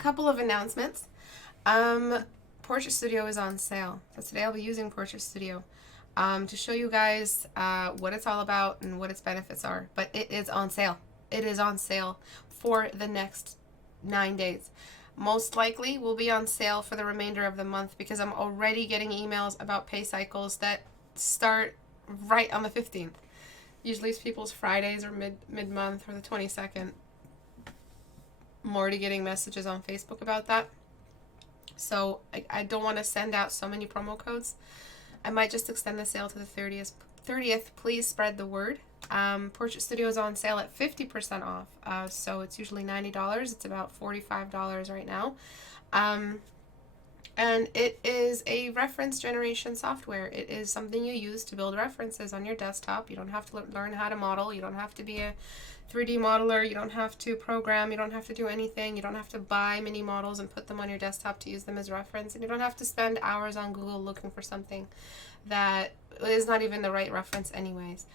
couple of announcements. Portrait Studio is on sale. So today I'll be using Portrait Studio to show you guys what it's all about and what its benefits are. But it is on sale. It is on sale for the next 9 days. Most likely will be on sale for the remainder of the month because I'm already getting emails about pay cycles that start right on the 15th. Usually it's people's Fridays or mid-month or the 22nd. I'm already getting messages on Facebook about that. So I don't want to send out so many promo codes. I might just extend the sale to the 30th. Please spread the word. Portrait Studio is on sale at 50% off. So it's usually $90. It's about $45 right now. And it is a reference generation software. It is something you use to build references on your desktop. You don't have to learn how to model. You don't have to be a 3D modeler. You don't have to program. You don't have to do anything. You don't have to buy mini models and put them on your desktop to use them as reference. And you don't have to spend hours on Google looking for something that is not even the right reference anyways.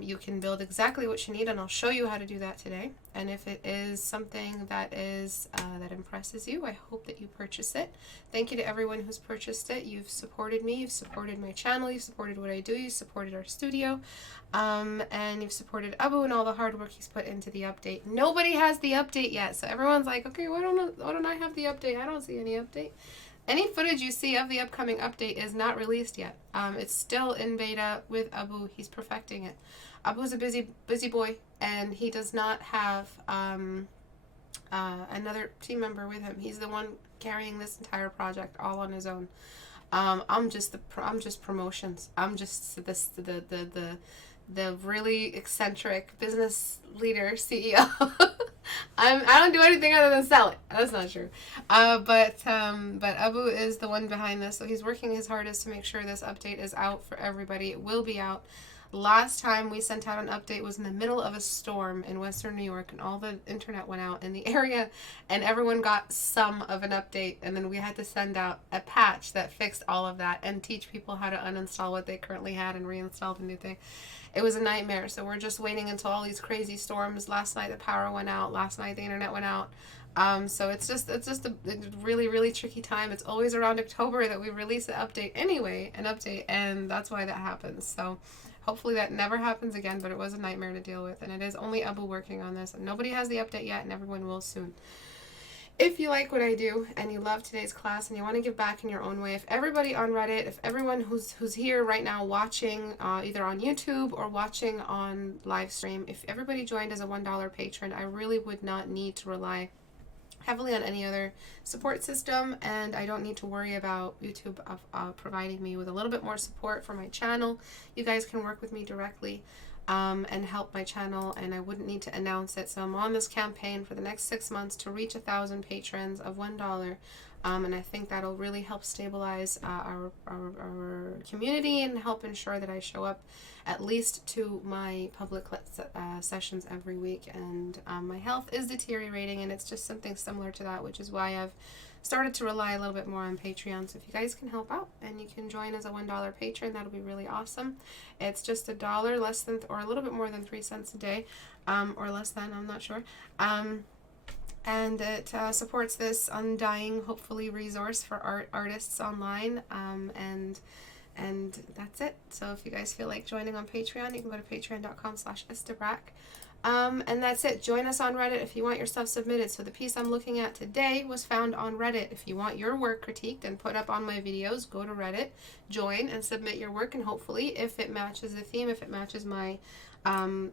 You can build exactly what you need, and I'll show you how to do that today. And if it is something that is that impresses you, I hope that you purchase it. Thank you to everyone who's purchased it. You've supported me, you've supported my channel, you've supported what I do, you've supported our studio, and you've supported Abu and all the hard work he's put into the update. Nobody has the update yet, so everyone's like, okay, why don't I have the update? I don't see any update. Any footage you see of the upcoming update is not released yet. It's still in beta with Abu. He's perfecting it. Abu's a busy boy, and he does not have another team member with him. He's the one carrying this entire project all on his own. I'm just promotions. I'm just the really eccentric business leader CEO. I don't do anything other than sell it. That's not true. But Abu is the one behind this, so he's working his hardest to make sure this update is out for everybody. It will be out. Last time we sent out an update was in the middle of a storm in Western New York, and all the internet went out in the area, and everyone got some of an update, and then we had to send out a patch that fixed all of that and teach people how to uninstall what they currently had and reinstall the new thing. It was a nightmare, so we're just waiting until all these crazy storms. Last night the power went out. Last night the internet went out. So it's just a really, really tricky time. It's always around October that we release an update anyway, and that's why that happens. So hopefully that never happens again, but it was a nightmare to deal with, and it is only Abu working on this, and nobody has the update yet, and everyone will soon. If you like what I do and you love today's class and you want to give back in your own way, if everybody on Reddit, if everyone who's here right now watching either on YouTube or watching on live stream, if everybody joined as a $1 patron, I really would not need to rely heavily on any other support system, and I don't need to worry about YouTube providing me with a little bit more support for my channel. You guys can work with me directly and help my channel, and I wouldn't need to announce it. So I'm on this campaign for the next 6 months to reach 1,000 patrons of $1, and I think that'll really help stabilize our community and help ensure that I show up at least to my public sessions every week. And my health is deteriorating, and it's just something similar to that, which is why I've started to rely a little bit more on Patreon. So if you guys can help out and you can join as a $1 patron, that'll be really awesome. It's just $1 less than, or a little bit more than 3 cents a day, or less than, I'm not sure. And it supports this undying, hopefully, resource for artists online, and that's it. So if you guys feel like joining on Patreon, you can go to patreon.com/Istebrak. And that's it. Join us on Reddit if you want your stuff submitted. So the piece I'm looking at today was found on Reddit. If you want your work critiqued and put up on my videos, go to Reddit, join, and submit your work. And hopefully, if it matches the theme, if it matches my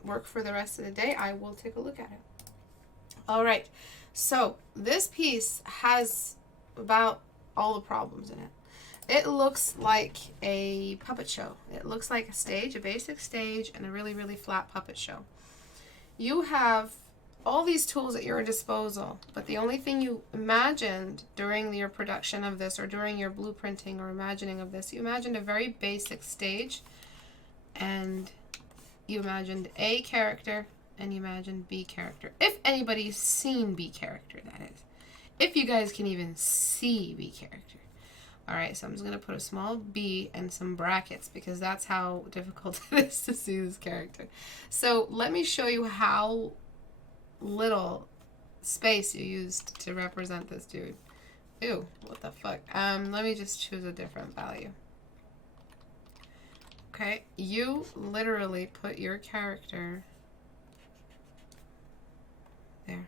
work for the rest of the day, I will take a look at it. All right. So this piece has about all the problems in it. It looks like a puppet show. It looks like a stage, a basic stage, and a really, really flat puppet show. You have all these tools at your disposal, but the only thing you imagined during your production of this, or during your blueprinting or imagining of this, you imagined a very basic stage, and you imagined A character, and you imagined B character. If anybody's seen B character, that is. If you guys can even see B character. Alright, so I'm just going to put a small B and some brackets because that's how difficult it is to see this character. So let me show you how little space you used to represent this dude. Ew, what the fuck? Let me just choose a different value. Okay, you literally put your character there.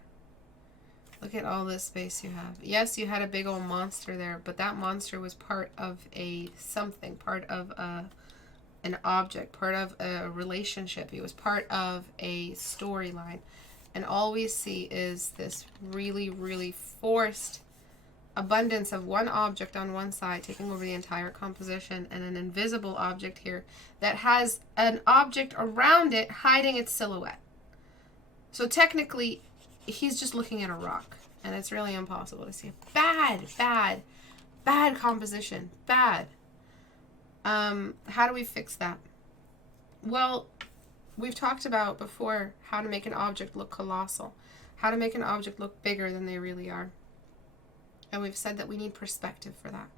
Look at all this space you have. Yes, you had a big old monster there, but that monster was part of a something, part of an object, part of a relationship. It was part of a storyline. And all we see is this really, really forced abundance of one object on one side taking over the entire composition, and an invisible object here that has an object around it hiding its silhouette. So technically, he's just looking at a rock, and it's really impossible to see. Bad composition. Bad. How do we fix that? Well, we've talked about before how to make an object look colossal, how to make an object look bigger than they really are. And we've said that we need perspective for that.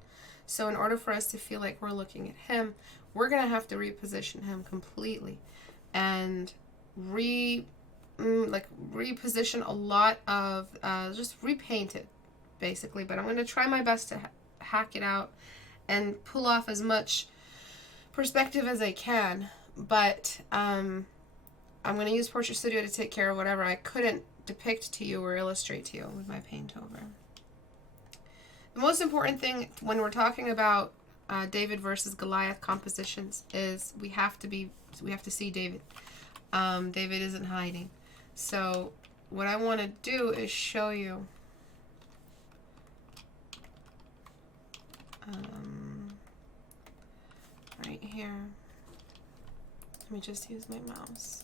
So in order for us to feel like we're looking at him, we're going to have to reposition him completely and reposition a lot of, just repaint it, basically. But I'm going to try my best to hack it out and pull off as much perspective as I can. But I'm going to use Portrait Studio to take care of whatever I couldn't depict to you or illustrate to you with my paint over. The most important thing when we're talking about David versus Goliath compositions is we have to see David. David isn't hiding. So what I want to do is show you right here. Let me just use my mouse.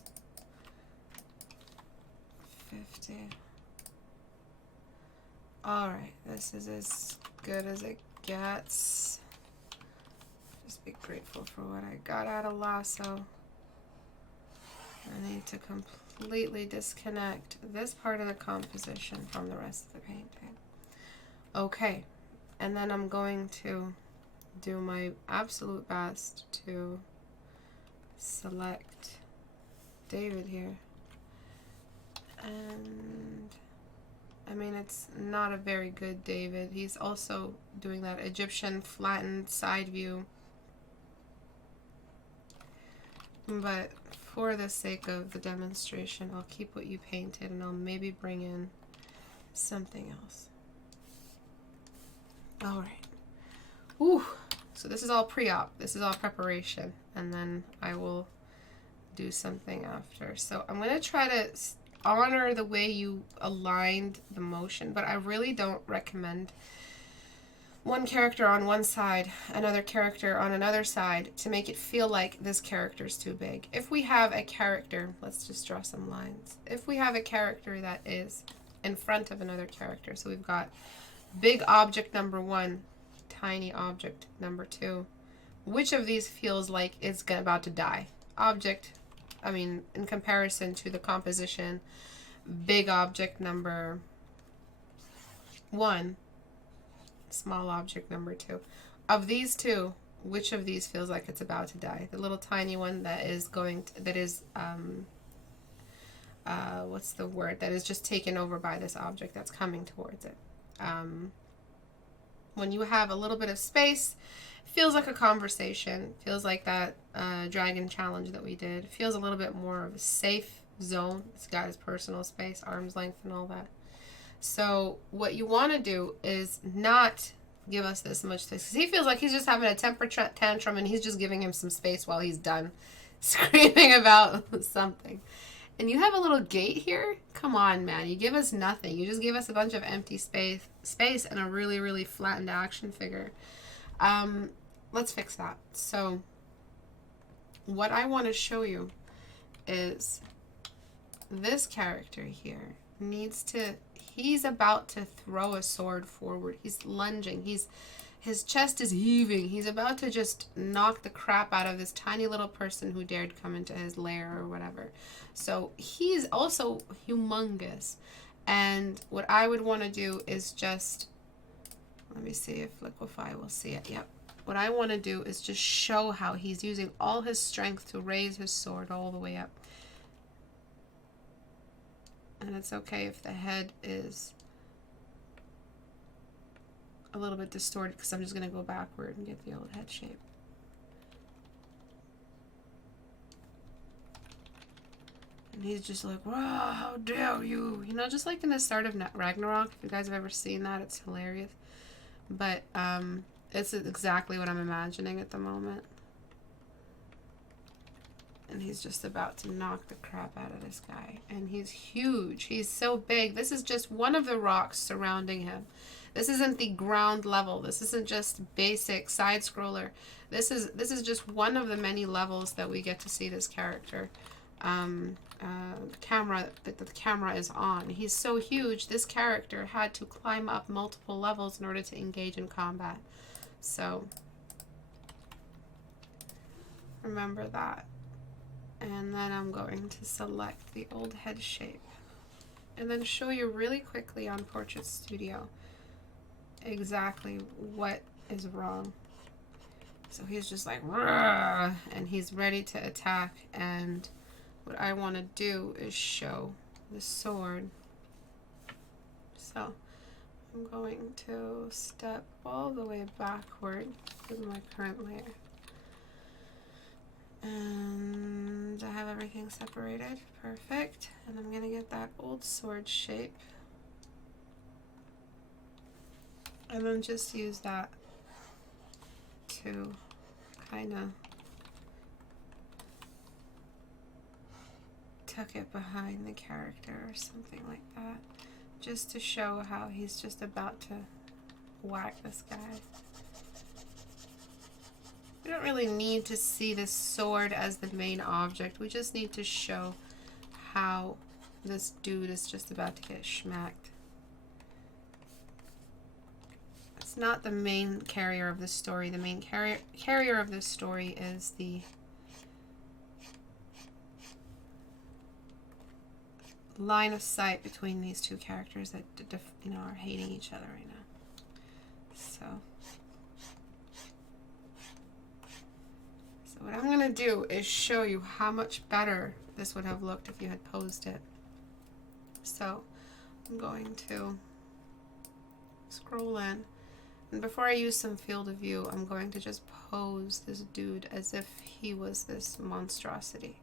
50. Alright, this is as good as it gets. Just be grateful for what I got out of Lasso. I need to completely disconnect this part of the composition from the rest of the painting. Okay, and then I'm going to do my absolute best to select David here. And I mean, it's not a very good David. He's also doing that Egyptian flattened side view. But for the sake of the demonstration, I'll keep what you painted and I'll maybe bring in something else. Alright. Ooh. So this is all pre-op. This is all preparation. And then I will do something after. So I'm going to try to honor the way you aligned the motion, but I really don't recommend one character on one side, another character on another side, to make it feel like this character's too big. If we have a character, let's just draw some lines. If we have a character that is in front of another character, so we've got big object number 1, tiny object number 2, which of these feels like it's about to die? In comparison to the composition, big object number 1, small object number 2. Of these two, which of these feels like it's about to die? The little tiny one that is what's the word? That is just taken over by this object that's coming towards it. When you have a little bit of space, feels like a conversation, feels like that dragon challenge that we did. It feels a little bit more of a safe zone. It's got his personal space, arm's length and all that. So what you want to do is not give us this much space, because he feels like he's just having a temper tantrum and he's just giving him some space while he's done screaming about something. And you have a little gate here? Come on, man. You give us nothing. You just give us a bunch of empty space and a really, really flattened action figure. Let's fix that. So what I want to show you is this character here he's about to throw a sword forward. He's lunging. His chest is heaving. He's about to just knock the crap out of this tiny little person who dared come into his lair or whatever. So he's also humongous. And what I would want to do is just, let me see if Liquify will see it. Yep. What I want to do is just show how he's using all his strength to raise his sword all the way up. And it's okay if the head is a little bit distorted, because I'm just going to go backward and get the old head shape. And he's just like, wow, how dare you? You know, just like in the start of Ragnarok. If you guys have ever seen that, it's hilarious. But it's exactly what I'm imagining at the moment. And he's just about to knock the crap out of this guy. And he's huge. He's so big. This is just one of the rocks surrounding him. This isn't the ground level. This isn't just basic side scroller. This is just one of the many levels that we get to see this character. The camera is on. He's so huge, this character had to climb up multiple levels in order to engage in combat. So remember that. And then I'm going to select the old head shape and then show you really quickly on Portrait Studio exactly what is wrong. So he's just like, "Rah!" And he's ready to attack, and what I want to do is show the sword. So I'm going to step all the way backward with my current layer. And I have everything separated. Perfect. And I'm going to get that old sword shape. And then just use that to kind of tuck it behind the character or something like that, just to show how he's just about to whack this guy. We don't really need to see this sword as the main object. We just need to show how this dude is just about to get schmacked. It's not the main carrier of the story. The main carrier of this story is the line of sight between these two characters that are hating each other right now. So what I'm going to do is show you how much better this would have looked if you had posed it. So I'm going to scroll in, and before I use some field of view, I'm going to just pose this dude as if he was this monstrosity.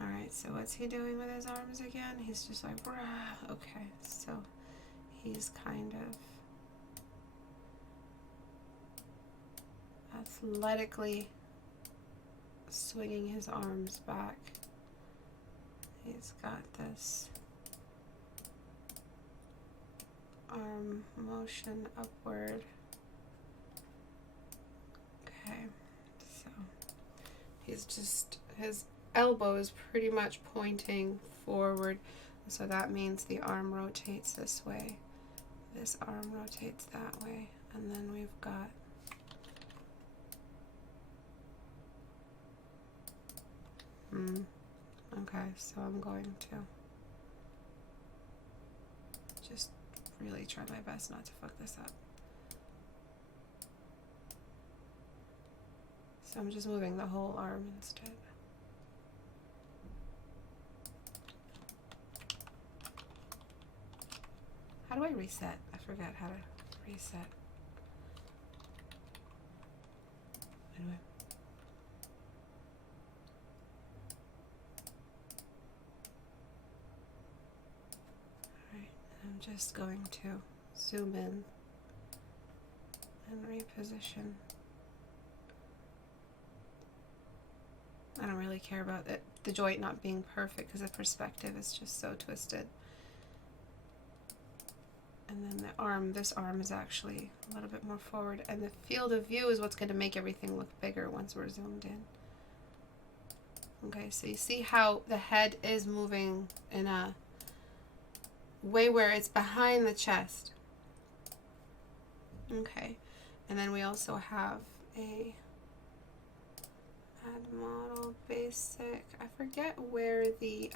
Alright, so what's he doing with his arms again? He's just like, rah. Okay, so he's kind of athletically swinging his arms back. He's got this arm motion upward. Okay, so he's just, his elbow is pretty much pointing forward, so that means the arm rotates this way, this arm rotates that way, and then we've got okay, so I'm going to just really try my best not to fuck this up. So I'm just moving the whole arm instead. How do I reset? I forgot how to reset. Anyway. Alright, I'm just going to zoom in and reposition. I don't really care about it, the joint not being perfect, because the perspective is just so twisted. And then the arm, this arm is actually a little bit more forward, and the field of view is what's going to make everything look bigger once we're zoomed in. Okay, so you see how the head is moving in a way where it's behind the chest. Okay, and then we also have a add model basic. I forget where the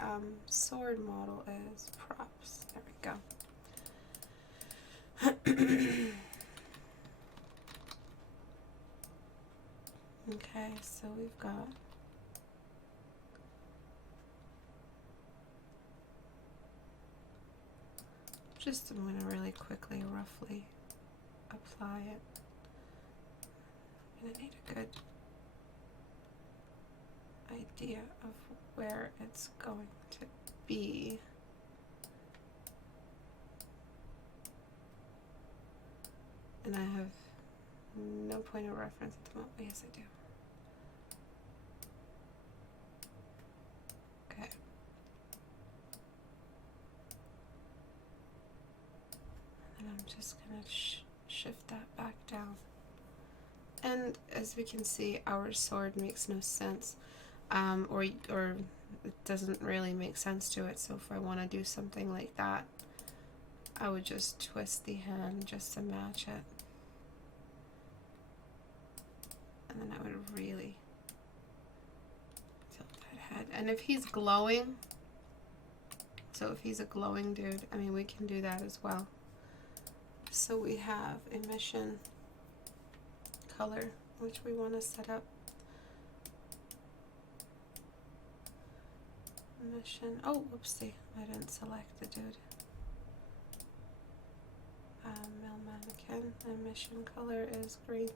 sword model is. Props. There we go. Okay, so we've got Just, I'm going to really quickly, roughly apply it. I'm going to need a good idea of where it's going to be. And I have no point of reference at the moment. Yes, I do. Okay. And I'm just going to shift that back down. And as we can see, our sword makes no sense. Or it doesn't really make sense to it. So if I want to do something like that, I would just twist the hand just to match it. And then I would really tilt that head. And if he's glowing, so if he's a glowing dude, I mean, we can do that as well. So we have emission color, which we want to set up. Emission, oh, whoopsie, I didn't select the dude. Male mannequin, emission color is green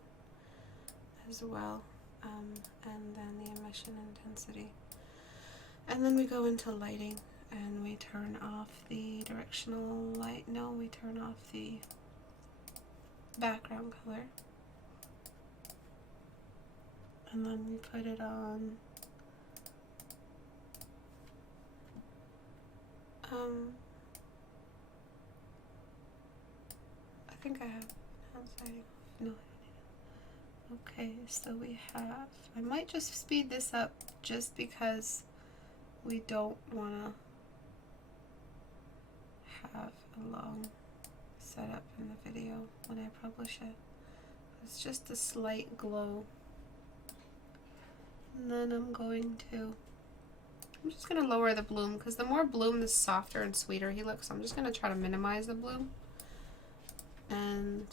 as well, and then the emission intensity. And then we go into lighting and we turn off the directional light. No, we turn off the background color. And then we put it on I think I have outside. No. Okay, so we have, I might just speed this up just because we don't want to have a long setup in the video when I publish it. It's just a slight glow. And then I'm just going to lower the bloom, because the more bloom, the softer and sweeter he looks. So I'm just going to try to minimize the bloom. And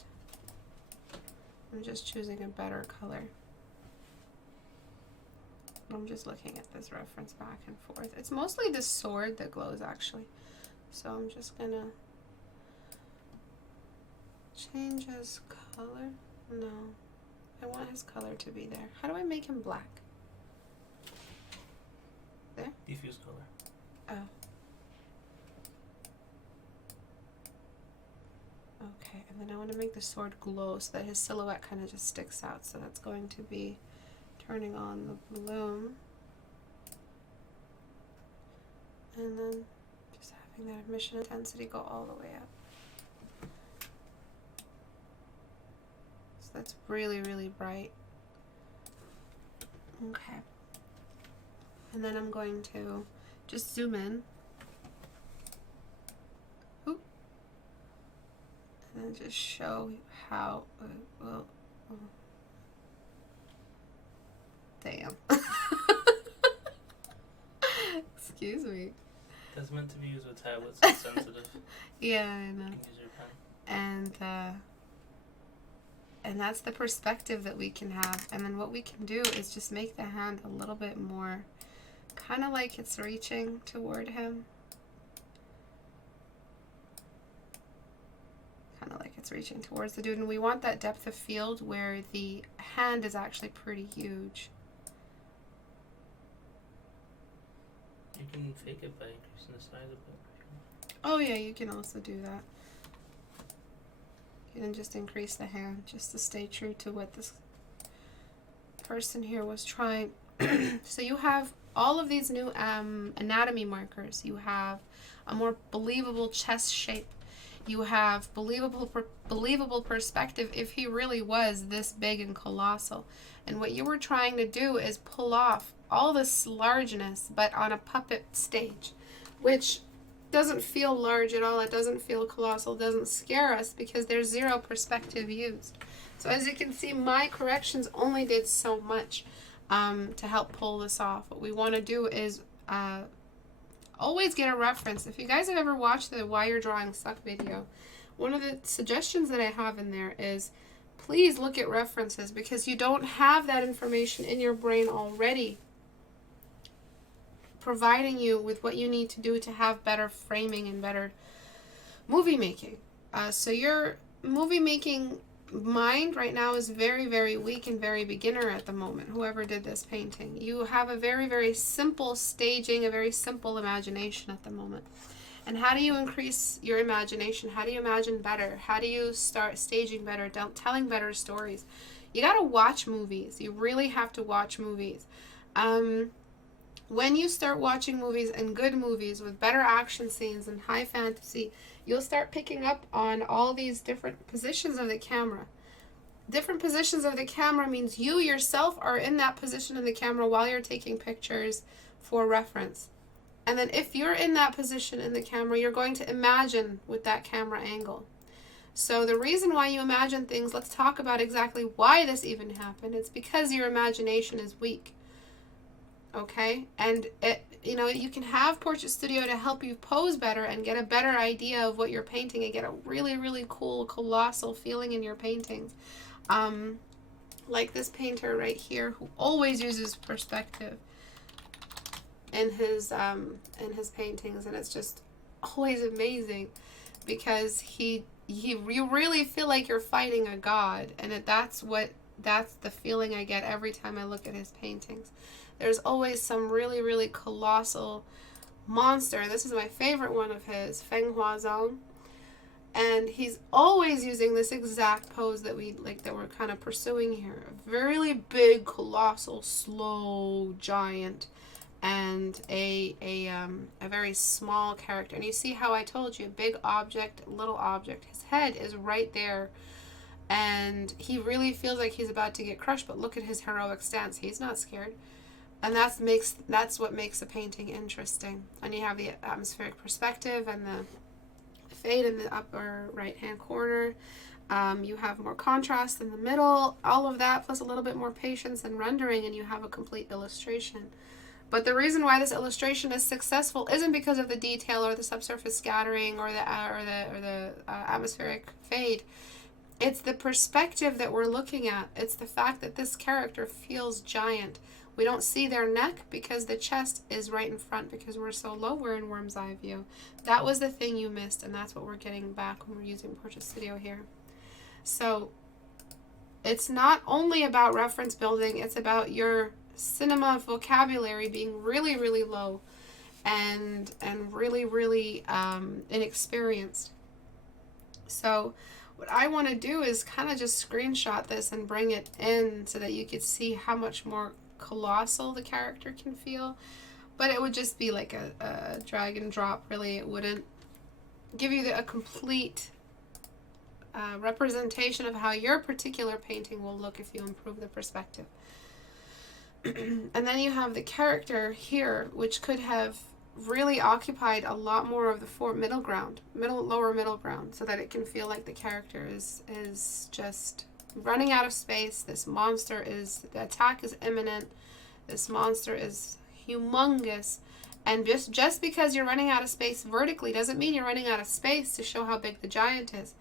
I'm just choosing a better color. I'm just looking at this reference back and forth. It's mostly the sword that glows, actually. So I'm just going to change his color. No, I want his color to be there. How do I make him black? There? Diffuse color. Oh. Okay, and then I want to make the sword glow so that his silhouette kind of just sticks out. So that's going to be turning on the bloom. And then just having that emission intensity go all the way up. So that's really, really bright. Okay. And then I'm going to just zoom in. Oop. And then just show how it will. Damn. Excuse me. That's meant to be used with tablets. It's sensitive. Yeah, I know. You can use your pen. And that's the perspective that we can have. And then what we can do is just make the hand a little bit more kind of like it's reaching toward him. Kind of like it's reaching towards the dude. And we want that depth of field where the hand is actually pretty huge. You can fake it by increasing the size of it. Oh yeah, you can also do that. You can just increase the hand just to stay true to what this person here was trying. So you have all of these new anatomy markers. You have a more believable chest shape. You have believable perspective if he really was this big and colossal. And what you were trying to do is pull off all this largeness, but on a puppet stage, which doesn't feel large at all. It doesn't feel colossal. It doesn't scare us because there's zero perspective used. So as you can see, my corrections only did so much to help pull this off. What we want to do is always get a reference. If you guys have ever watched the Why You're Drawing Suck video, one of the suggestions that I have in there is please look at references, because you don't have that information in your brain already, providing you with what you need to do to have better framing and better movie making. So your movie making mind right now is very, very weak and very beginner at the moment. Whoever did this painting, you have a very, very simple staging, a very simple imagination at the moment. And how do you increase your imagination? How do you imagine better? How do you start staging better, telling better stories? You got to watch movies. You really have to watch movies. When you start watching movies, and good movies with better action scenes and high fantasy, you'll start picking up on all these different positions of the camera. Different positions of the camera means you yourself are in that position in the camera while you're taking pictures for reference. And then if you're in that position in the camera, you're going to imagine with that camera angle. So the reason why you imagine things, let's talk about exactly why this even happened. It's because your imagination is weak. Okay? And you can have Portrait Studio to help you pose better and get a better idea of what you're painting and get a really, really cool, colossal feeling in your paintings. Like this painter right here who always uses perspective in his paintings, and it's just always amazing because you really feel like you're fighting a god, and that's the feeling I get every time I look at his paintings. There's always some really, really colossal monster, and this is my favorite one of his, Feng Hua Zong. And he's always using this exact pose that we're kind of pursuing here. A really big, colossal, slow giant, and a very small character. And you see how I told you, big object, little object. His head is right there, and he really feels like he's about to get crushed, but look at his heroic stance. He's not scared. And that's what makes the painting interesting. And you have the atmospheric perspective and the fade in the upper right hand corner. You have more contrast in the middle, all of that plus a little bit more patience and rendering, and you have a complete illustration. But the reason why this illustration is successful isn't because of the detail or the subsurface scattering or the atmospheric fade. It's the perspective that we're looking at. It's the fact that this character feels giant. We don't see their neck because the chest is right in front because we're so low, we're in worm's eye view. That was the thing you missed, and that's what we're getting back when we're using Portrait Studio here. So it's not only about reference building, it's about your cinema vocabulary being really, really low and really, really inexperienced. So what I want to do is kind of just screenshot this and bring it in so that you could see how much more colossal the character can feel. But it would just be like a drag and drop, really. It wouldn't give you a complete representation of how your particular painting will look if you improve the perspective. And then you have the character here, which could have really occupied a lot more of the lower middle ground, so that it can feel like the character is just running out of space. The attack is imminent. This monster is humongous. And just because you're running out of space vertically doesn't mean you're running out of space to show how big the giant is.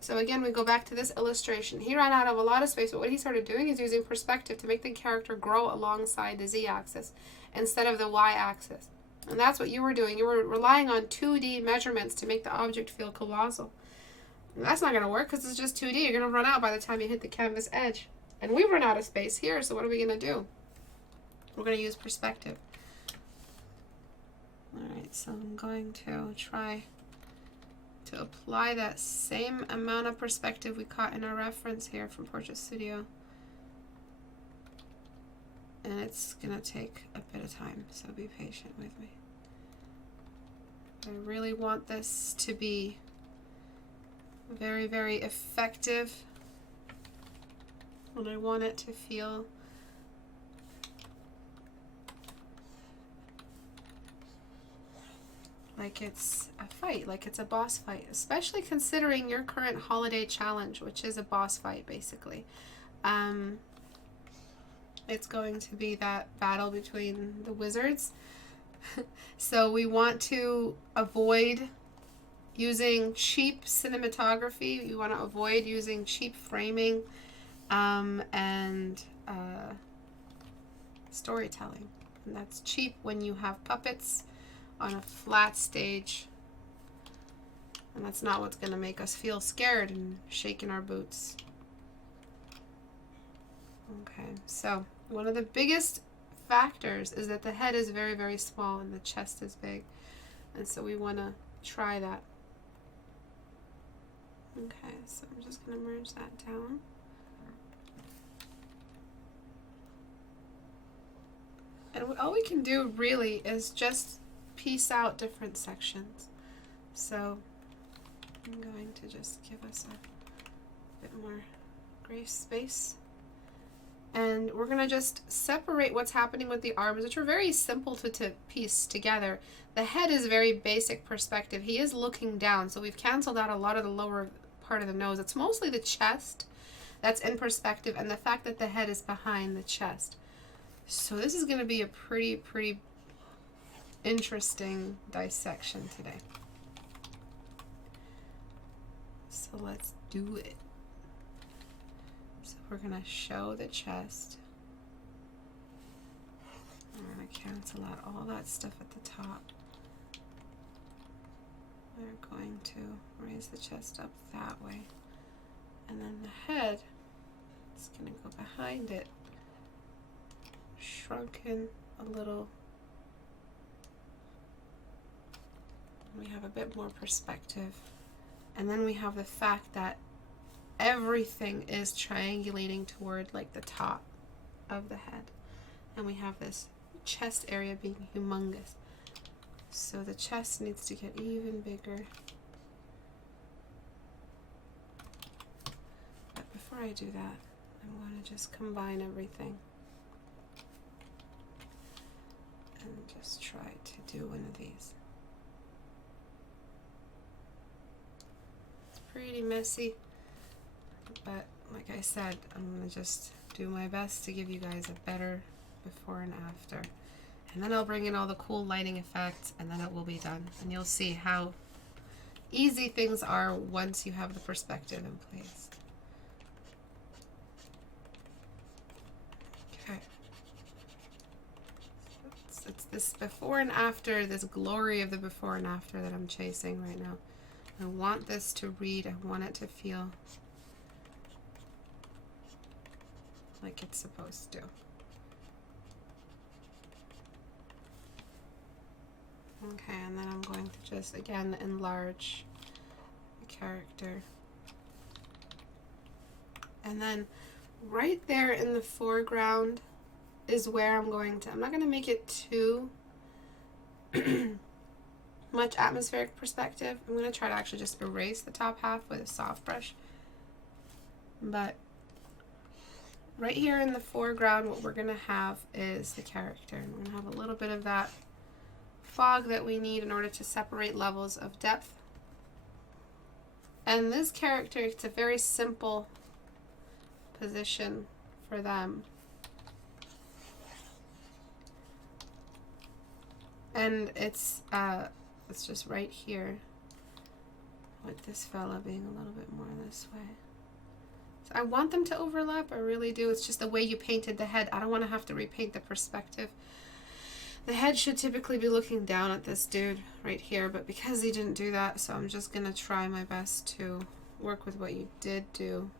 So again, we go back to this illustration. He ran out of a lot of space, but what he started doing is using perspective to make the character grow alongside the z-axis instead of the y-axis. And that's what you were doing. You were relying on 2D measurements to make the object feel colossal. And that's not going to work because it's just 2D. You're going to run out by the time you hit the canvas edge. And we run out of space here, so what are we going to do? We're going to use perspective. Alright, so I'm going to try to apply that same amount of perspective we caught in our reference here from Portrait Studio. And it's going to take a bit of time, so be patient with me. I really want this to be very, very effective. And I want it to feel like it's a fight, like it's a boss fight, especially considering your current holiday challenge, which is a boss fight, basically. It's going to be that battle between the wizards. So we want to avoid using cheap cinematography. You want to avoid using cheap framing and storytelling. And that's cheap when you have puppets on a flat stage And that's not what's going to make us feel scared and shaking our boots. Okay, so one of the biggest factors is that the head is very, very small and the chest is big. And so we want to try that. Okay, so I'm just going to merge that down. And all we can do really is just piece out different sections. So I'm going to just give us a bit more gray space. And we're going to just separate what's happening with the arms, which are very simple to piece together. The head is very basic perspective. He is looking down, so we've canceled out a lot of the lower part of the nose. It's mostly the chest that's in perspective and the fact that the head is behind the chest. So this is going to be a pretty interesting dissection today. So let's do it. So we're going to show the chest. I'm going to cancel out all that stuff at the top. We're going to raise the chest up that way. And then the head is going to go behind it. Shrunken a little. We have a bit more perspective. And then we have the fact that everything is triangulating toward like the top of the head. And we have this chest area being humongous. So the chest needs to get even bigger. But before I do that, I want to just combine everything. And just try to do one of these. It's pretty messy, but like I said, I'm going to just do my best to give you guys a better before and after. And then I'll bring in all the cool lighting effects, and then it will be done. And you'll see how easy things are once you have the perspective in place. Okay. It's this before and after, this glory of the before and after that I'm chasing right now. I want this to read, I want it to feel like it's supposed to. Okay, and then I'm going to just, again, enlarge the character. And then right there in the foreground is where I'm going to, I'm not going to make it too much atmospheric perspective. I'm going to try to actually just erase the top half with a soft brush. But right here in the foreground, what we're going to have is the character. And we're going to have a little bit of that fog that we need in order to separate levels of depth. And this character, it's a very simple position for them. And it's just right here with this fella being a little bit more this way. So I want them to overlap, I really do. It's just the way you painted the head. I don't want to have to repaint the perspective. The head should typically be looking down at this dude right here, but because he didn't do that, so I'm just going to try my best to work with what you did do.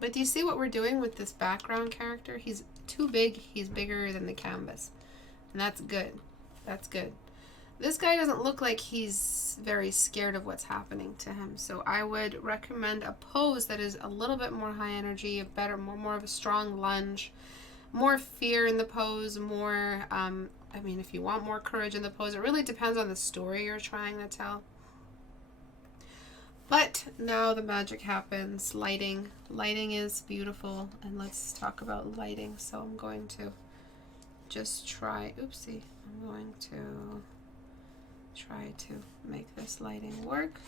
But do you see what we're doing with this background character? He's too big, he's bigger than the canvas. And that's good. That's good. This guy doesn't look like he's very scared of what's happening to him. So I would recommend a pose that is a little bit more high energy, a better, more of a strong lunge, more fear in the pose, more, I mean, if you want more courage in the pose, it really depends on the story you're trying to tell. But now the magic happens. Lighting. Lighting is beautiful. And let's talk about lighting. So I'm going to just try, oopsie, I'm going to try to make this lighting work.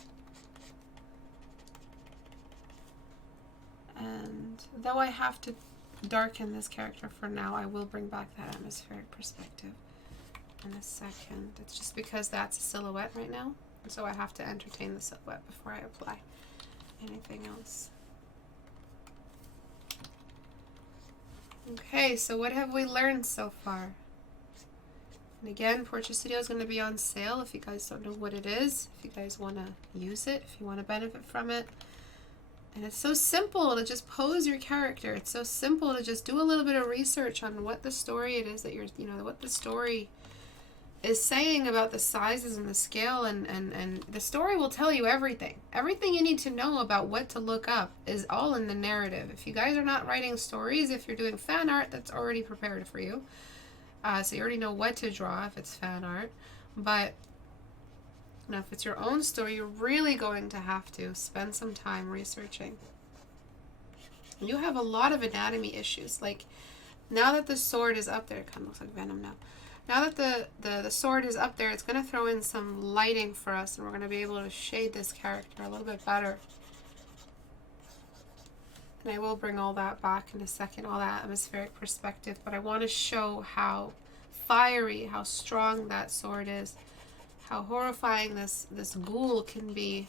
And though I have to darken this character for now, I will bring back that atmospheric perspective in a second. It's just because that's a silhouette right now, and so I have to entertain the silhouette before I apply anything else. Okay, so what have we learned so far? And again, Portrait Studio is going to be on sale if you guys don't know what it is, if you guys want to use it, if you want to benefit from it. And it's so simple to just pose your character. It's so simple to just do a little bit of research on what the story it is that you're, what the story is saying about the sizes and the scale, and the story will tell you everything. Everything you need to know about what to look up is all in the narrative. If you guys are not writing stories, if you're doing fan art, that's already prepared for you. So you already know what to draw if it's fan art. But now, if it's your own story, you're really going to have to spend some time researching. You have a lot of anatomy issues. Like, now that the sword is up there, it kind of looks like Venom now. Now that the sword is up there, it's going to throw in some lighting for us, and we're going to be able to shade this character a little bit better. And I will bring all that back in a second, all that atmospheric perspective, but I want to show how fiery, how strong that sword is. How horrifying this ghoul can be.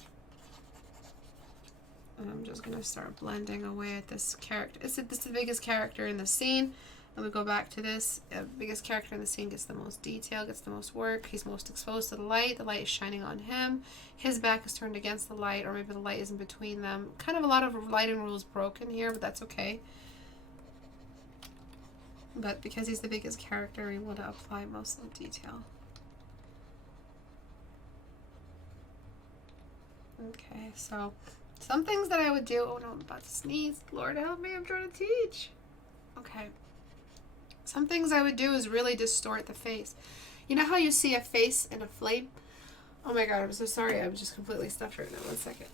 And I'm just going to start blending away at this character. This is the biggest character in the scene. And we go back to this. The biggest character in the scene gets the most detail, gets the most work. He's most exposed to the light. The light is shining on him. His back is turned against the light, or maybe the light isn't between them. Kind of a lot of lighting rules broken here, but that's okay. But because he's the biggest character, we want to apply most of the detail. Okay, so some things that I would do. Oh no, I'm about to sneeze. Lord help me, I'm trying to teach. Okay. Some things I would do is really distort the face. You know how you see a face in a flame? Oh my god, I'm so sorry. I'm just completely stuffed right now. 1 second.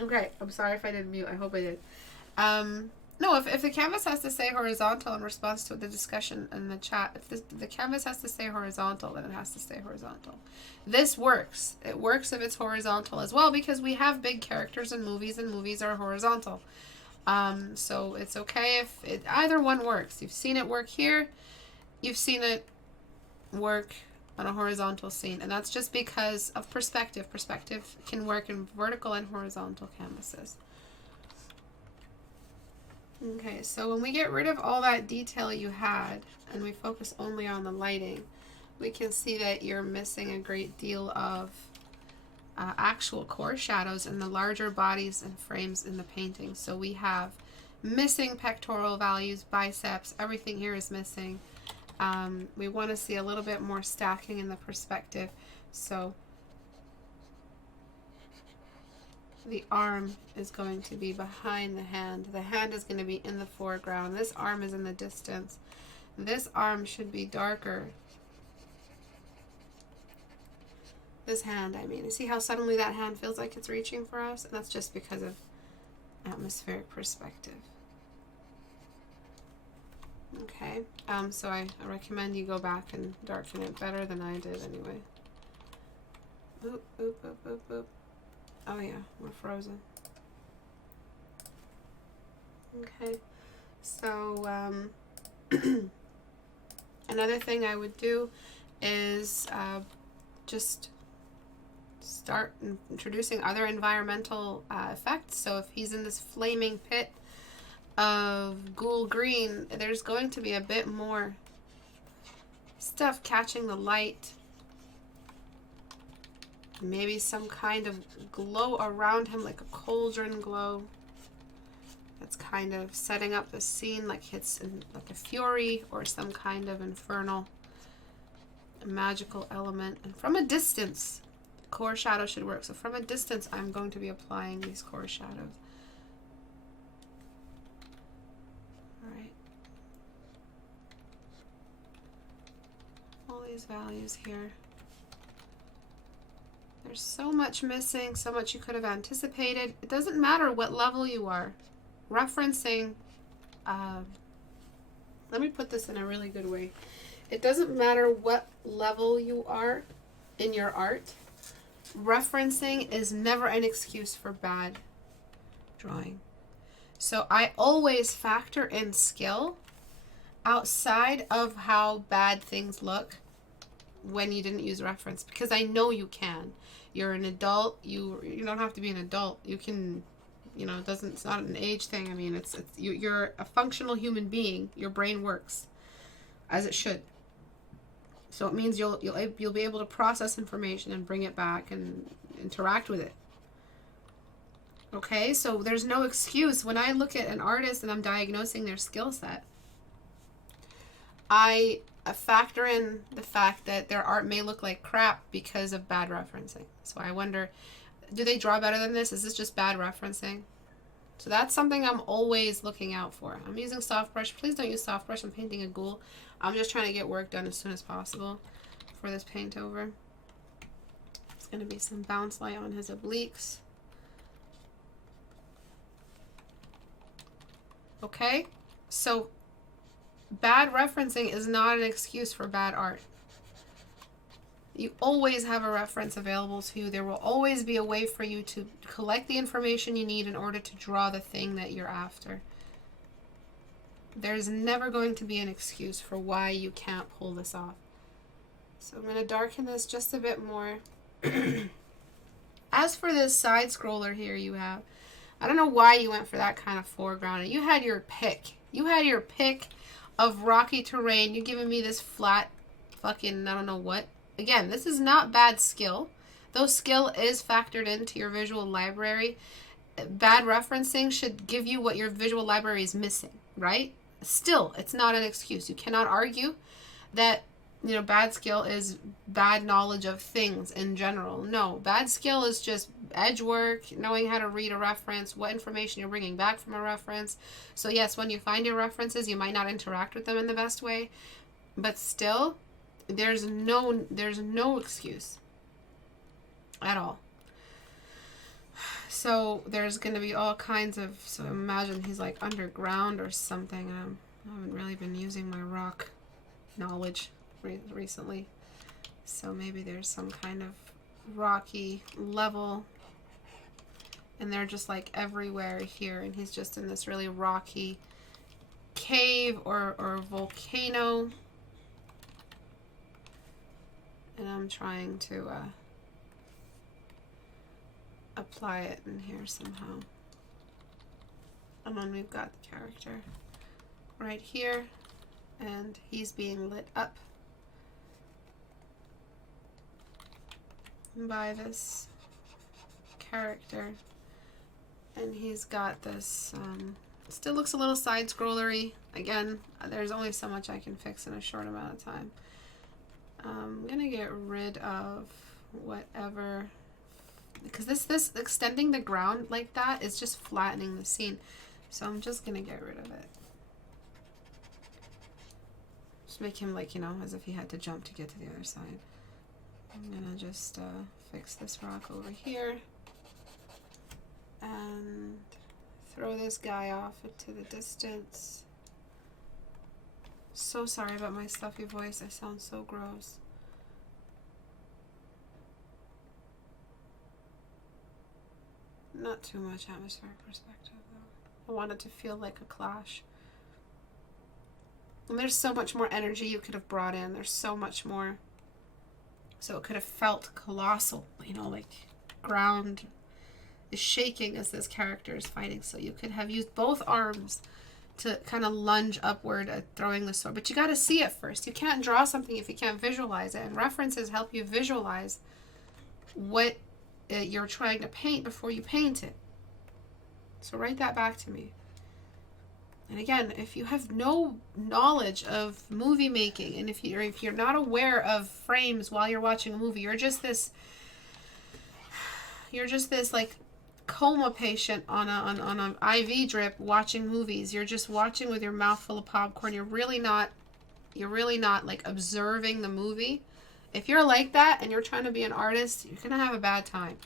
Okay, I'm sorry if I didn't mute. I hope I did. No, if the canvas has to stay horizontal in response to the discussion in the chat, if the canvas has to stay horizontal, then it has to stay horizontal. This works. It works if it's horizontal as well, because we have big characters in movies, and movies are horizontal. So it's okay if either one works. You've seen it work here. You've seen it work on a horizontal scene, and that's just because of perspective. Perspective can work in vertical and horizontal canvases. Okay, so when we get rid of all that detail you had, and we focus only on the lighting, we can see that you're missing a great deal of actual core shadows in the larger bodies and frames in the painting. So we have missing pectoral values, biceps, everything here is missing. We want to see a little bit more stacking in the perspective. So the arm is going to be behind the hand. The hand is going to be in the foreground. This arm is in the distance. This arm should be darker. This hand, I mean. You see how suddenly that hand feels like it's reaching for us? And that's just because of atmospheric perspective. Okay, so I recommend you go back and darken it better than I did anyway. Boop, boop, boop, boop, boop. Oh yeah, we're frozen. Okay, so another thing I would do is just start introducing other environmental effects. So if he's in this flaming pit of ghoul green, there's going to be a bit more stuff catching the light. Maybe some kind of glow around him, like a cauldron glow. That's kind of setting up the scene like it's in, like a fury or some kind of infernal magical element. And from a distance, core shadow should work. So from a distance, I'm going to be applying these core shadows. All right. All these values here. There's so much missing, so much you could have anticipated. It doesn't matter what level you are. Referencing, let me put this in a really good way. It doesn't matter what level you are in your art. Referencing is never an excuse for bad drawing. So I always factor in skill outside of how bad things look. when you didn't use reference, because I know you can. You're an adult. You don't have to be an adult. You can, it's not an age thing. I mean, you're a functional human being. Your brain works as it should. So it means you'll be able to process information and bring it back and interact with it. Okay, so there's no excuse. When I look at an artist and I'm diagnosing their skill set, I factor in the fact that their art may look like crap because of bad referencing. So I wonder, do they draw better than this? Is this just bad referencing? So that's something I'm always looking out for. I'm using soft brush. Please don't use soft brush. I'm painting a ghoul. I'm just trying to get work done as soon as possible for this paint over. It's going to be some bounce light on his obliques. Okay, so bad referencing is not an excuse for bad art. You always have a reference available to you. There will always be a way for you to collect the information you need in order to draw the thing that you're after. There's never going to be an excuse for why you can't pull this off. So I'm going to darken this just a bit more. As for this side scroller here you have, I don't know why you went for that kind of foreground. You had your pick. You had your pick of rocky terrain. You're giving me this flat fucking I don't know what. Again, this is not bad skill. Though skill is factored into your visual library, bad referencing should give you what your visual library is missing, right? Still, it's not an excuse. You cannot argue that bad skill is bad knowledge of things in general. No, bad skill is just edge work, knowing how to read a reference, what information you're bringing back from a reference. So yes, when you find your references, you might not interact with them in the best way, but still, there's no excuse at all. So there's going to be all kinds of, so imagine he's like underground or something. I haven't really been using my rock knowledge recently, so maybe there's some kind of rocky level and they're just like everywhere here, and he's just in this really rocky cave or volcano, and I'm trying to apply it in here somehow. And then we've got the character right here, and he's being lit up by this character, and he's got this still looks a little side scrollery. Again, there's only so much I can fix in a short amount of time. I'm gonna get rid of whatever, because this extending the ground like that is just flattening the scene, so I'm just gonna get rid of it. Just make him like, as if he had to jump to get to the other side. I'm gonna just fix this rock over here and throw this guy off into the distance. So sorry about my stuffy voice. I sound so gross. Not too much atmospheric perspective though. I want it to feel like a clash. And there's so much more energy you could have brought in. There's so much more. So it could have felt colossal, like ground is shaking as this character is fighting. So you could have used both arms to kind of lunge upward at throwing the sword. But you got to see it first. You can't draw something if you can't visualize it. And references help you visualize what you're trying to paint before you paint it. So write that back to me. And again, if you have no knowledge of movie making, and if you're not aware of frames while you're watching a movie, you're just this like coma patient on an IV drip watching movies. You're just watching with your mouth full of popcorn. You're really not like observing the movie. If you're like that and you're trying to be an artist, you're gonna have a bad time.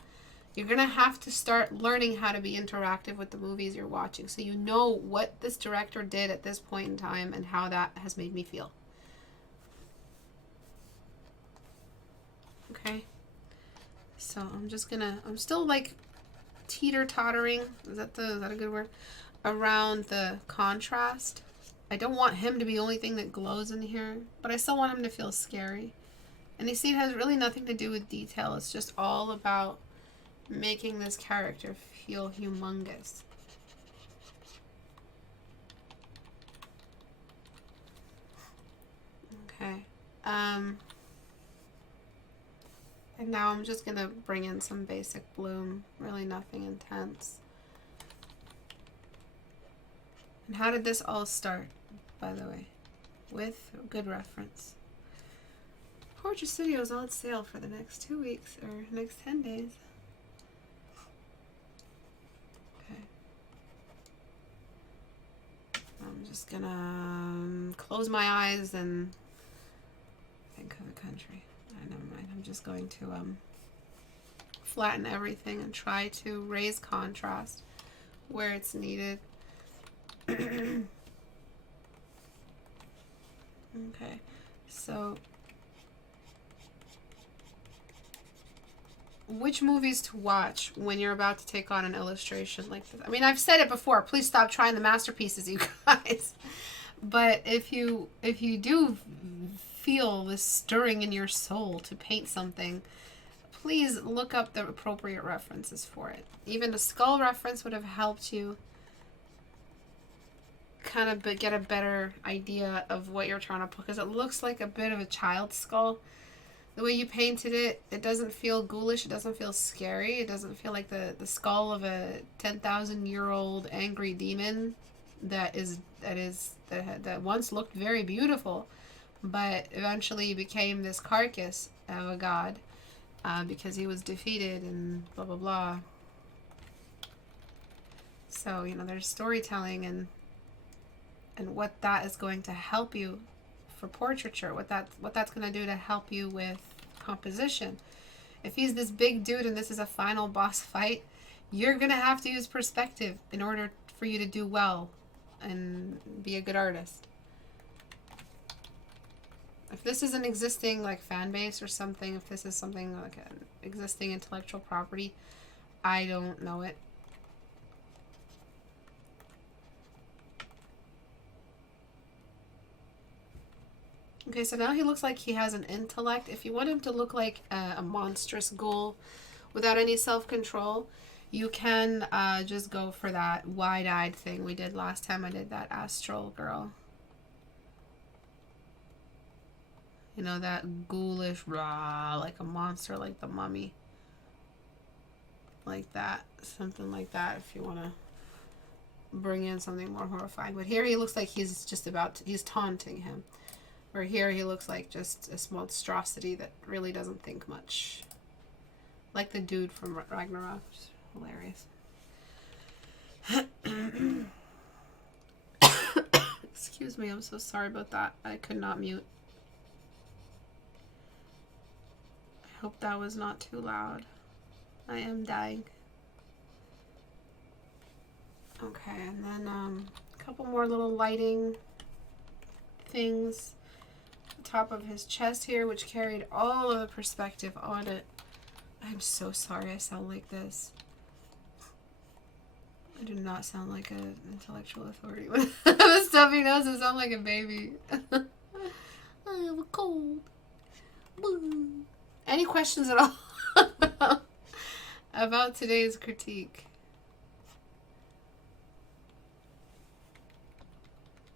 You're going to have to start learning how to be interactive with the movies you're watching, so you know what this director did at this point in time and how that has made me feel. Okay? So I'm still like teeter-tottering, is that a good word? Around the contrast. I don't want him to be the only thing that glows in here, but I still want him to feel scary. And you see, it has really nothing to do with detail. It's just all about making this character feel humongous. Okay. And now I'm just going to bring in some basic bloom. Really nothing intense. And how did this all start, by the way? With a good reference. Portrait Studio is on sale for the next 2 weeks, or next 10 days. Okay. I'm just gonna close my eyes and think of a country. Never mind. I'm just going to flatten everything and try to raise contrast where it's needed. Okay, so which movies to watch when you're about to take on an illustration like this? I mean, I've said it before. Please stop trying the masterpieces, you guys. But if you do feel this stirring in your soul to paint something, please look up the appropriate references for it. Even a skull reference would have helped you kind of get a better idea of what you're trying to put, because it looks like a bit of a child's skull. The way you painted it, it doesn't feel ghoulish, it doesn't feel scary, it doesn't feel like the skull of a 10,000-year-old angry demon that once looked very beautiful, but eventually became this carcass of a god because he was defeated and blah blah blah. So, you know, there's storytelling and what that is going to help you for portraiture, what that's going to do to help you with composition. If he's this big dude and this is a final boss fight, you're going to have to use perspective in order for you to do well and be a good artist. If this is an existing like fan base or something, if this is something like an existing intellectual property, I don't know it. Okay, so now he looks like he has an intellect. If you want him to look like a monstrous ghoul without any self-control, you can just go for that wide-eyed thing we did last time I did that astral girl. You know, that ghoulish, raw, like a monster, like the mummy. Like that. Something like that if you want to bring in something more horrifying. But here he looks like he's just he's taunting him. Or here he looks like just a monstrosity that really doesn't think much. Like the dude from Ragnarok. Which is hilarious. Excuse me, I'm so sorry about that. I could not mute. I hope that was not too loud. I am dying. Okay, and then a couple more little lighting things. Top of his chest here, which carried all of the perspective on it. I'm so sorry I sound like this. I do not sound like an intellectual authority. With the stuffy nose, I sound like a baby. I have a cold. Any questions at all about today's critique?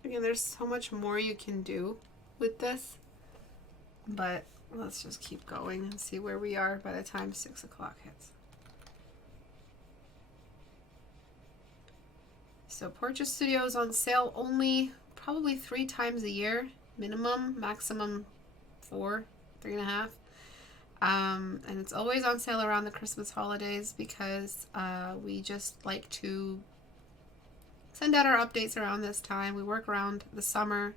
Again, there's so much more you can do with this, but let's just keep going and see where we are by the time 6 o'clock hits. So Portrait Studio is on sale only probably 3 times a year, minimum, maximum 4, 3.5. And it's always on sale around the Christmas holidays because we just like to send out our updates around this time. We work around the summer.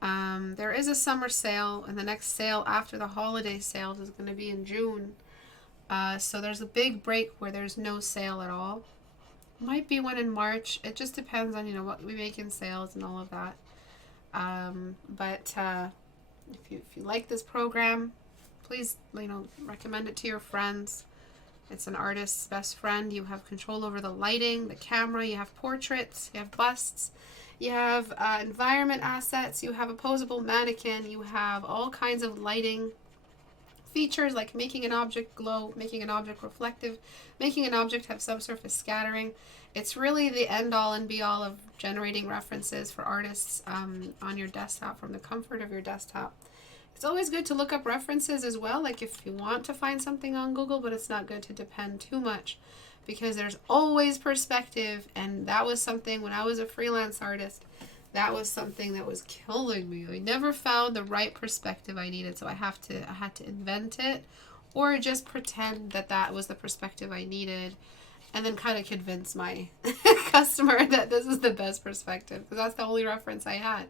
There is a summer sale, and the next sale after the holiday sales is going to be in June. So there's a big break where there's no sale at all. Might be one in March. It just depends on, you know, what we make in sales and all of that. But if you like this program, please, you know, recommend it to your friends. It's an artist's best friend. You have control over the lighting, the camera. You have portraits. You have busts. You have environment assets. You have opposable mannequin. You have all kinds of lighting features like making an object glow, making an object reflective, making an object have subsurface scattering. It's really the end-all and be-all of generating references for artists on your desktop from the comfort of your desktop. It's always good to look up references as well, like if you want to find something on Google, but it's not good to depend too much because there's always perspective, and that was something when I was a freelance artist, that was something that was killing me. I never found the right perspective I needed, so I had to invent it or just pretend that that was the perspective I needed and then kind of convince my customer that this is the best perspective because that's the only reference I had.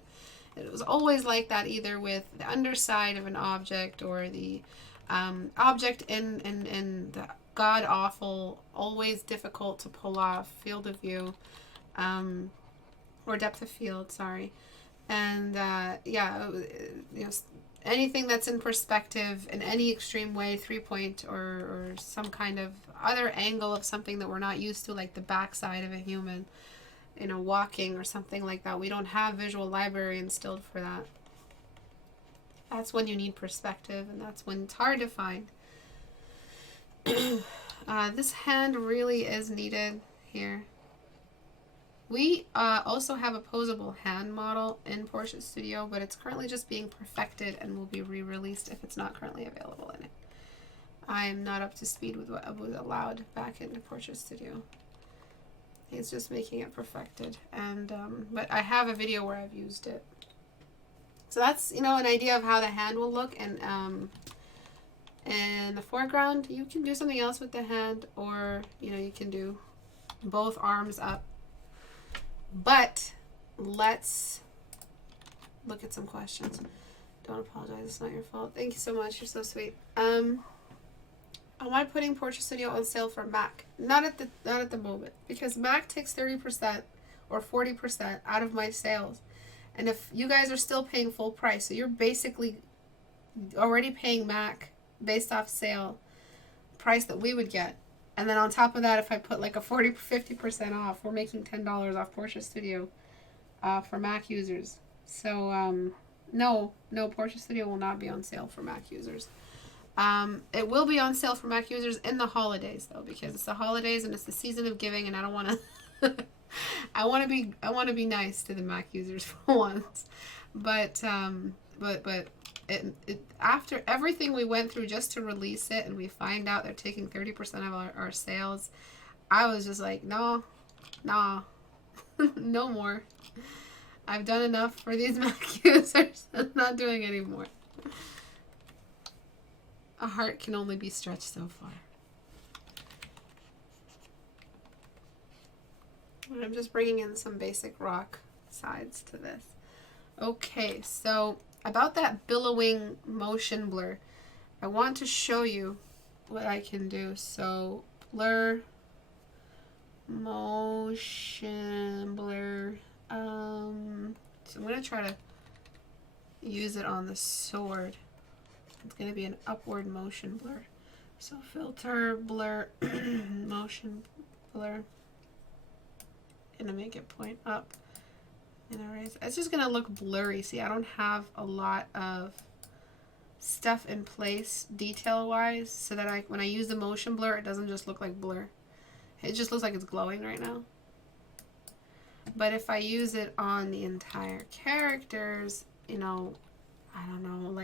It was always like that, either with the underside of an object or the object in the god-awful, always difficult to pull off field of view, or depth of field, sorry. And yeah, you know, anything that's in perspective in any extreme way, 3-point or some kind of other angle of something that we're not used to, like the backside of a human, you know, walking or something like that. We don't have visual library instilled for that. That's when you need perspective, and that's when it's hard to find. This hand really is needed here. We also have a posable hand model in Porsche Studio, but it's currently just being perfected and will be re-released if it's not currently available in it. I am not up to speed with what was allowed back into Porsche Studio. It's just making it perfected, and but I have a video where I've used it. So that's, you know, an idea of how the hand will look, and in the foreground you can do something else with the hand, or you know, you can do both arms up. But let's look at some questions. Don't apologize, it's not your fault. Thank you so much, you're so sweet. Am I putting Porsche Studio on sale for Mac? Not at the moment, because Mac takes 30% or 40% out of my sales. And if you guys are still paying full price, so you're basically already paying Mac based off sale price that we would get. And then on top of that, if I put like a 40-50% off, we're making $10 off Porsche Studio for Mac users. So no, Porsche Studio will not be on sale for Mac users. It will be on sale for Mac users in the holidays, though, because it's the holidays and it's the season of giving, and I don't want to. I want to be nice to the Mac users for once, but after everything we went through just to release it, and we find out they're taking 30% of our sales, I was just like, no, no more. I've done enough for these Mac users. I'm not doing any more. A heart can only be stretched so far. I'm just bringing in some basic rock sides to this. Okay, so about that billowing motion blur, I want to show you what I can do. So blur, motion blur. So I'm going to try to use it on the sword. It's going to be an upward motion blur. So filter, blur, motion blur. Going to make it point up and erase. It's just going to look blurry. See, I don't have a lot of stuff in place detail wise, so that when I use the motion blur, it doesn't just look like blur. It just looks like it's glowing right now. But if I use it on the entire characters, you know, I don't know,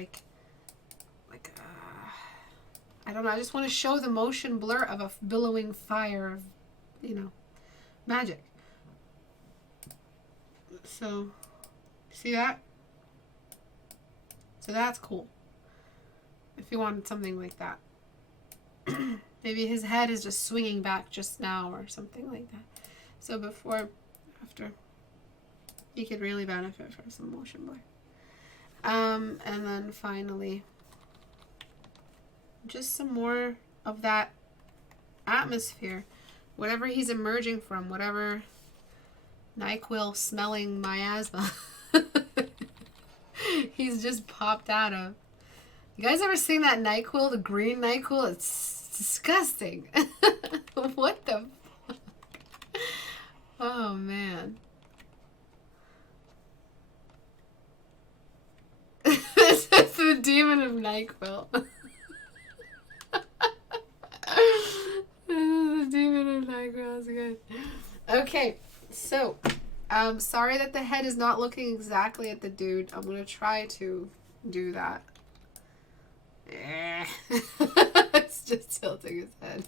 I don't know, I just want to show the motion blur of a billowing fire of, you know, magic. So, see that? So that's cool. If you wanted something like that. Maybe his head is just swinging back just now or something like that. So before, after, you could really benefit from some motion blur. And then finally, just some more of that atmosphere. Whatever he's emerging from, whatever NyQuil smelling miasma he's just popped out of. You guys ever seen that NyQuil, the green NyQuil? It's disgusting. What the fuck? Oh, man. This is the demon of NyQuil. background's good. Okay, so sorry that the head is not looking exactly at the dude. I'm gonna try to do that. It's just tilting his head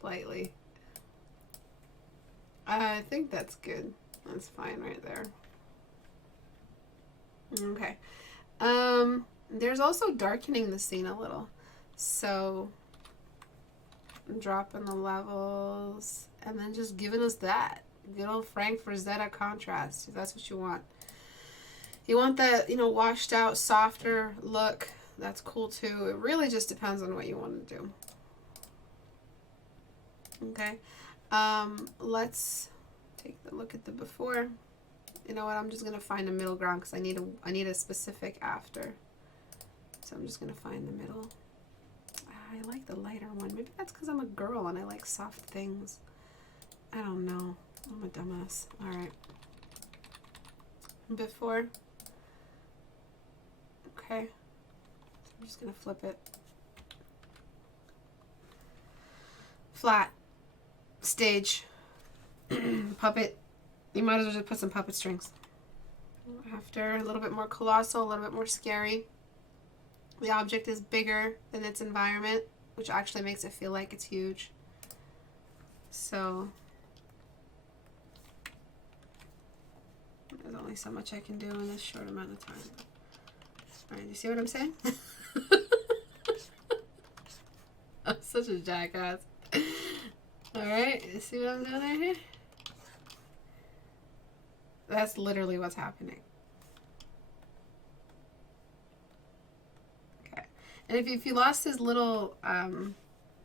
slightly. I think that's good. That's fine right there. Okay. There's also darkening the scene a little. So dropping the levels and then just giving us that good old Frank Frazetta contrast, if that's what you want. You want that, washed out, softer look. That's cool too. It really just depends on what you want to do. Okay. Let's take a look at the before. You know what? I'm just gonna find a middle ground because I need a specific after. So I'm just gonna find the middle. I like the lighter one. Maybe that's because I'm a girl and I like soft things. I don't know. I'm a dumbass. All right. Before. Okay. So I'm just gonna flip it. Flat. Stage. Puppet. You might as well just put some puppet strings. After, a little bit more colossal, a little bit more scary. The object is bigger than its environment, which actually makes it feel like it's huge. So there's only so much I can do in this short amount of time. Alright, you see what I'm saying? I'm such a jackass. Alright, you see what I'm doing right here? That's literally what's happening. Okay. And if you lost his little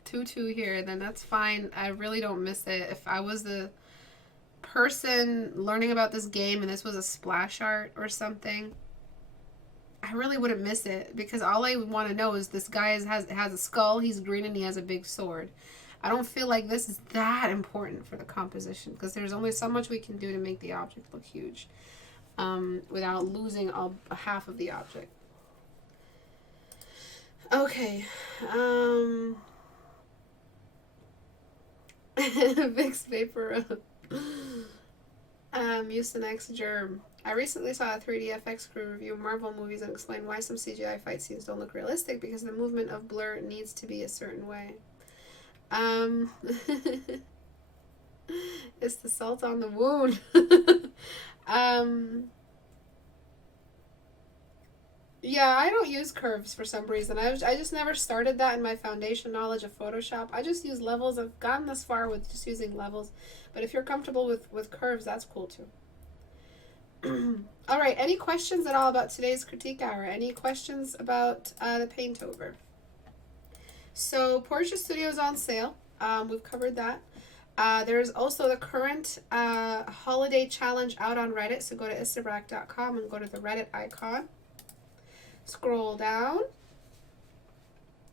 tutu here, then that's fine. I really don't miss it. If I was the person learning about this game and this was a splash art or something, I really wouldn't miss it, because all I would want to know is this guy has a skull, he's green, and he has a big sword. I don't feel like this is that important for the composition, because there's only so much we can do to make the object look huge without losing half of the object. Okay. Vicks Vapor Mucinex Germ. I recently saw a 3D FX crew review Marvel movies and explain why some CGI fight scenes don't look realistic, because the movement of blur needs to be a certain way. It's the salt on the wound. Yeah, I don't use curves for some reason. I just never started that in my foundation knowledge of Photoshop. I just use levels. I've gotten this far with just using levels. But if you're comfortable with curves, that's cool too. All right, any questions at all about today's critique hour? Any questions about the paint over? So Portrait Studio is on sale. We've covered that. There's also the current holiday challenge out on Reddit. So go to istebrak.com and go to the Reddit icon. Scroll down.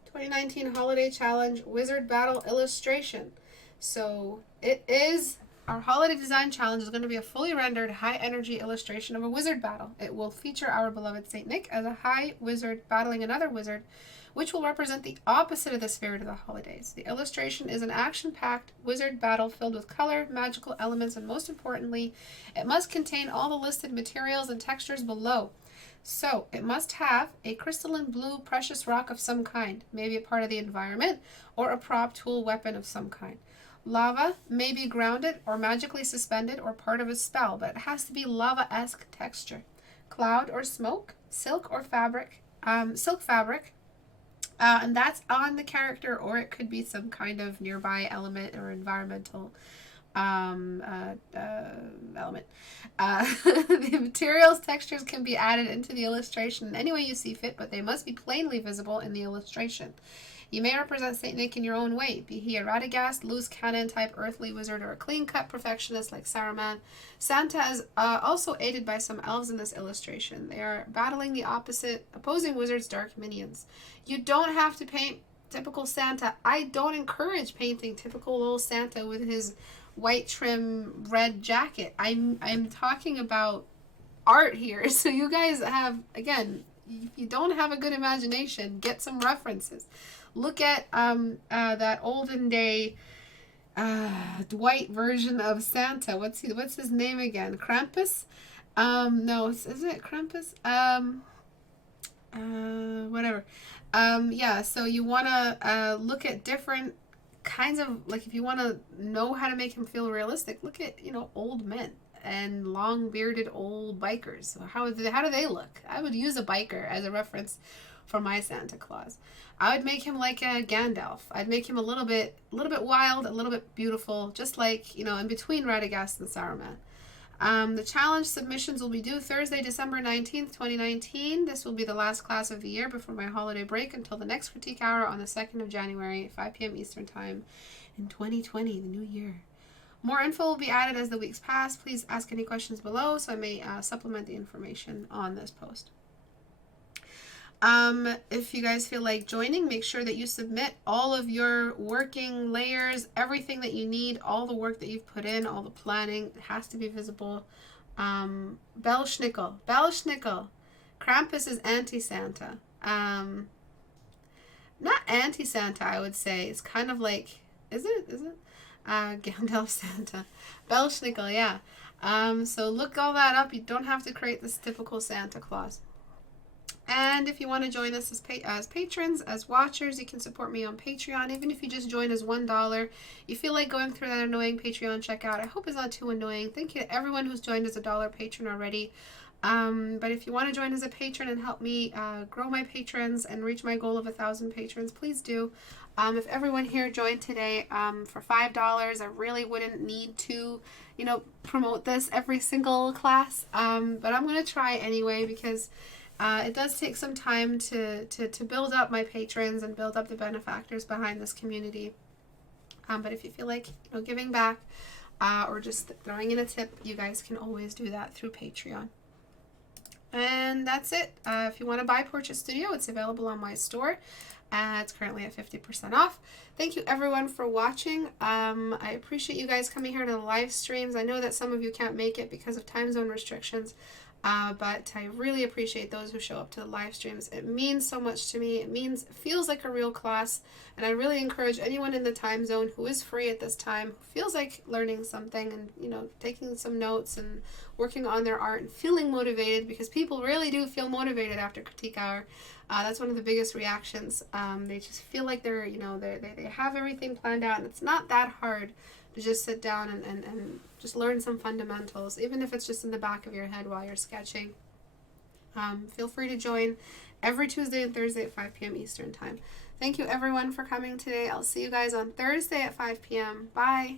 2019 Holiday Challenge Wizard Battle Illustration. So it is, our Holiday Design Challenge is going to be a fully rendered high energy illustration of a wizard battle. It will feature our beloved Saint Nick as a high wizard battling another wizard, which will represent the opposite of the spirit of the holidays. The illustration is an action-packed wizard battle filled with color, magical elements, and most importantly, it must contain all the listed materials and textures below. So, it must have a crystalline blue precious rock of some kind, maybe a part of the environment, or a prop, tool, weapon of some kind. Lava may be grounded or magically suspended or part of a spell, but it has to be lava-esque texture. Cloud or smoke, silk or fabric, silk fabric, and that's on the character, or it could be some kind of nearby element or environmental element. The materials, textures can be added into the illustration in any way you see fit, but they must be plainly visible in the illustration. You may represent Saint Nick in your own way, be he a Radagast, loose cannon type earthly wizard, or a clean-cut perfectionist like Saruman. Santa is also aided by some elves in this illustration. They are battling the opposing wizard's dark minions. You don't have to paint typical Santa. I don't encourage painting typical little Santa with his white trim red jacket. I'm talking about art here. So you guys have, again, if you don't have a good imagination, get some references. Look at that olden day Dwight version of Santa. What's his name again? Krampus? No, is it Krampus? Whatever. Yeah, so you want to look at different kinds of, like, if you want to know how to make him feel realistic, look at, old men and long bearded old bikers. So how do they look? I would use a biker as a reference for my Santa Claus. I would make him like a Gandalf. I'd make him a little bit wild, a little bit beautiful, just like, in between Radagast and Saruman. The challenge submissions will be due Thursday, December 19th, 2019. This will be the last class of the year before my holiday break until the next critique hour on the 2nd of January, 5 p.m. Eastern Time in 2020, the new year. More info will be added as the weeks pass. Please ask any questions below so I may supplement the information on this post. If you guys feel like joining, make sure that you submit all of your working layers, everything that you need, all the work that you've put in, all the planning. It has to be visible. Belschnickel. Krampus is anti-Santa. Not anti-Santa, I would say. It's kind of like, is it? Gandalf Santa. Belschnickel, yeah. So look all that up. You don't have to create this typical Santa Claus. And if you want to join us as patrons, as watchers, you can support me on Patreon. Even if you just join as $1, you feel like going through that annoying Patreon checkout. I hope it's not too annoying. Thank you to everyone who's joined as a $1 patron already. But if you want to join as a patron and help me grow my patrons and reach my goal of 1,000 patrons, please do. If everyone here joined today for $5, I really wouldn't need to, promote this every single class. But I'm going to try anyway because it does take some time to build up my patrons and build up the benefactors behind this community. But if you feel like giving back or just throwing in a tip, you guys can always do that through Patreon. And that's it. If you want to buy Portrait Studio, it's available on my store. It's currently at 50% off. Thank you everyone for watching. I appreciate you guys coming here to the live streams. I know that some of you can't make it because of time zone restrictions. But I really appreciate those who show up to the live streams. It means so much to me. It feels like a real class, and I really encourage anyone in the time zone who is free at this time, who feels like learning something and, taking some notes and working on their art and feeling motivated, because people really do feel motivated after critique hour. That's one of the biggest reactions. They just feel like they're, they have everything planned out, and it's not that hard to just sit down and just learn some fundamentals, even if it's just in the back of your head while you're sketching. Feel free to join every Tuesday and Thursday at 5 p.m. Eastern Time. Thank you everyone for coming today. I'll see you guys on Thursday at 5 p.m. Bye.